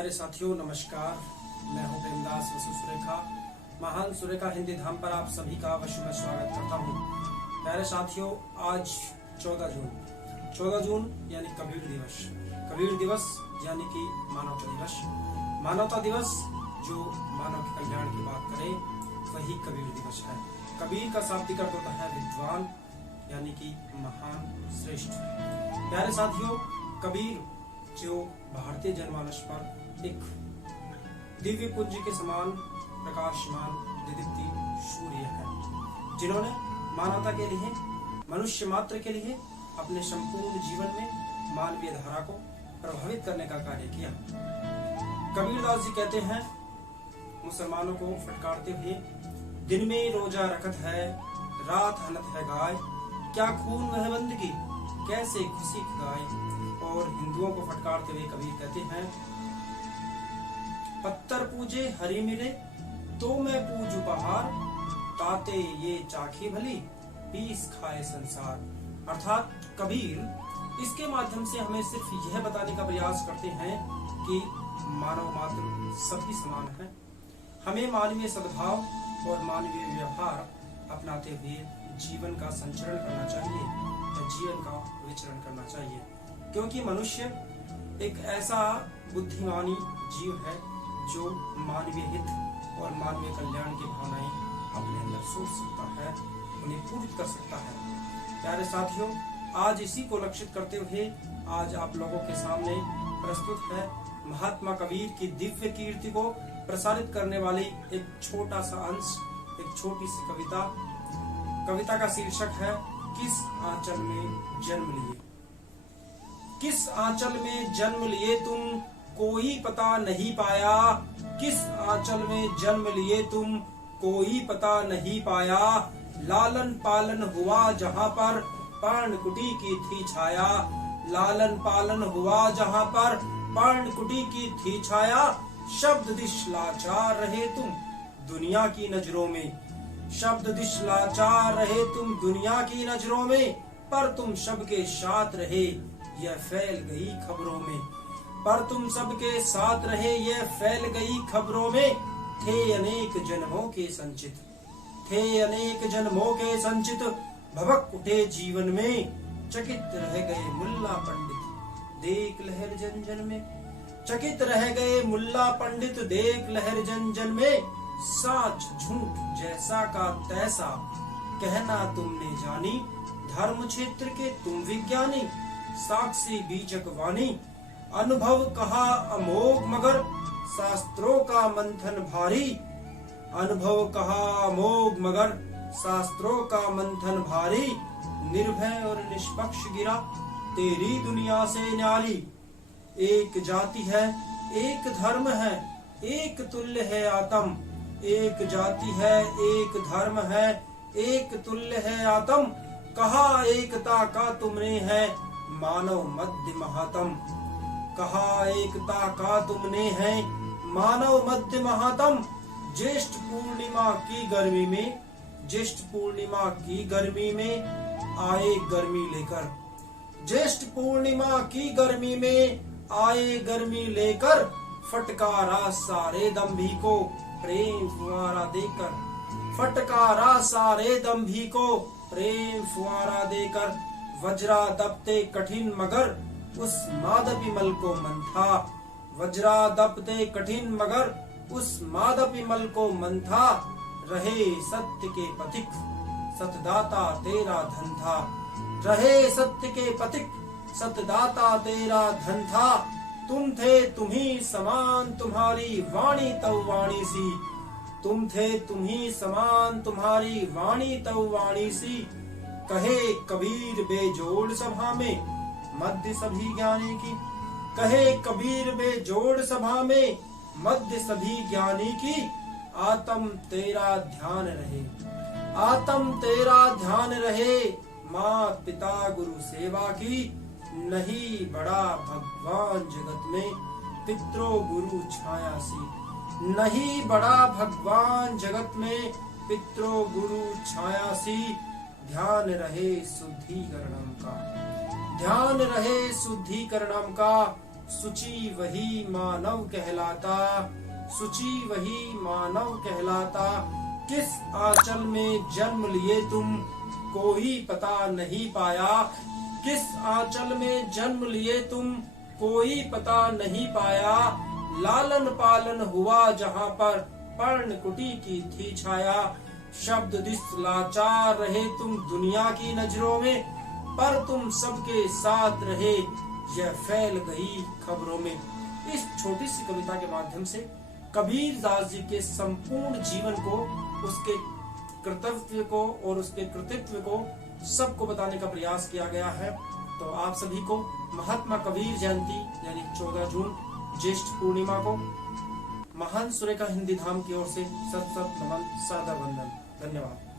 प्यारे साथियों नमस्कार। मैं हूं प्रेमदास वसु सुरेखा। महान सुरेखा हिंदी धाम पर आप सभी का अवश्य मैं स्वागत करता हूं। प्यारे साथियों, आज 14 जून यानी कबीर दिवस। कबीर दिवस यानी कि मानवता दिवस। मानवता दिवस जो मानव के कल्याण की बात करे वही कबीर दिवस है। कबीर का शाब्दिक अर्थ होता है विद्वान यानी कि महान, श्रेष्ठ। प्यारे साथियों, कबीर जो भारतीय जनमानस पर एक दिव्य पुंज के समान प्रकाशमान दिदीप्ति सूर्य है, जिन्होंने मानवता के लिए, मनुष्य मात्र के लिए अपने संपूर्ण जीवन में मानवीय धारा को प्रभावित करने का कार्य किया। कबीरदास जी कहते हैं मुसलमानों को फटकारते हुए, दिन में रोजा रखत है, रात हनत है गाय, क्या खून वह बंदगी, कैसे खुशी खुदाई। और हिंदुओं को फटकारते हुए कबीर कहते हैं, पत्थर पूजे हरि मिले तो मैं पूज उपहार, ताते ये चाखी भली पीस खाए संसार। अर्थात कबीर इसके माध्यम से हमें सिर्फ यह बताने का प्रयास करते हैं कि मानव मात्र सभी समान है। हमें मानवीय सद्भाव और मानवीय व्यवहार अपनाते हुए जीवन का संचरण करना चाहिए या जीवन का विचरण करना चाहिए, क्योंकि मनुष्य एक ऐसा बुद्धिमानी जीव है जो मानवीय हित और मानवीय कल्याण की भावनाएं अपने अंदर सोच सकता है, उन्हें पूरित कर सकता है। प्यारे साथियों, आज इसी को लक्षित करते हुए आज आप लोगों के सामने प्रस्तुत है महात्मा कबीर की दिव्य कीर्ति को प्रसारित करने वाली एक छोटा सा अंश, एक छोटी सी कविता। कविता का शीर्षक है किस आंचल में जन्म लिए। किस आंचल में जन्म लिए तुम कोई पता नहीं पाया, किस आंचल में जन्म लिए तुम कोई पता नहीं पाया, लालन पालन हुआ जहाँ पर पर्णकुटी की थी छाया, लालन पालन हुआ जहाँ पर पर्णकुटी की थी छाया, शब्द दिश लाचार रहे तुम दुनिया की नजरों में, शब्द दिश लाचार रहे तुम दुनिया की नजरों में, पर तुम सबके साथ रहे यह फैल गई खबरों में, पर तुम सबके साथ रहे यह फैल गई खबरों में, थे अनेक जन्मों के संचित, थे अनेक जन्मों के संचित, भभक उठे जीवन में, चकित रह गए मुल्ला पंडित देख लहर जन जन में, चकित रह गए मुल्ला पंडित देख लहर जन जन में, साच झूठ जैसा का तैसा कहना तुमने जानी, धर्म क्षेत्र के तुम विज्ञानी साक्षी बीजक वाणी, अनुभव कहा अमोघ मगर शास्त्रों का मंथन भारी, अनुभव कहा अमोघ मगर शास्त्रों का मंथन भारी, निर्भय और निष्पक्ष गिरा तेरी दुनिया से न्यारी, एक जाति है एक धर्म है एक तुल्य है आत्म, एक जाति है एक धर्म है एक तुल्य है आत्म, कहा एकता का तुमने है मानव मध्य महात्म, कहा एकता का तुमने है मानव मध्य महात्म, ज्येष्ठ पूर्णिमा की गर्मी में, ज्येष्ठ पूर्णिमा की गर्मी में आए गर्मी लेकर, ज्येष्ठ पूर्णिमा की गर्मी में आए गर्मी लेकर, फटकारा सारे दंभी को प्रेम फुआरा देकर, फटकारा सारे दंभी को प्रेम फुआरा देकर, वज्रा दबते कठिन मगर उस माधवी मल को मंथा, वज्रा दबते कठिन मगर उस माधवी मल को मंथा, रहे सत्य के पथिक सतदाता तेरा धन था, रहे सत्य के पथिक सतदाता तेरा धन था, तुम थे तुम्ही समान तुम्हारी वाणी तव वाणी सी, तुम थे तुम्ही समान तुम्हारी वाणी तव वाणी सी, कहे कबीर बेजोड़ सभा में मध्य सभी ज्ञानी की, कहे कबीर बेजोड़ सभा में मध्य सभी ज्ञानी की, आत्म तेरा ध्यान रहे, आत्म तेरा ध्यान रहे, मात पिता गुरु सेवा की, नहीं बड़ा भगवान जगत में पितरो गुरु छाया सी, नहीं बड़ा भगवान जगत में पितरो गुरु छाया सी, ध्यान रहे शुद्धिकरणम का, ध्यान रहे शुद्धिकरणम का, सुचि वही मानव कहलाता, सुचि वही मानव कहलाता। किस आंचल में जन्म लिए तुम, कोई पता नहीं पाया। किस आंचल में जन्म लिए तुम, कोई पता नहीं पाया। लालन पालन हुआ जहाँ पर, पर्ण कुटी की थी छाया। शब्द दिस लाचार रहे तुम दुनिया की नजरों में, पर तुम सबके साथ रहे यह फैल गई खबरों में। इस छोटी सी कविता के माध्यम से कबीर दास जी के संपूर्ण जीवन को, उसके कर्तव्य को और उसके कृतित्व को सबको बताने का प्रयास किया गया है। तो आप सभी को महात्मा कबीर जयंती यानी 14 जून ज्येष्ठ पूर्णिमा को महान सुरेखा हिंदी धाम की ओर से सत सत नमन, सादर वंदन। धन्यवाद।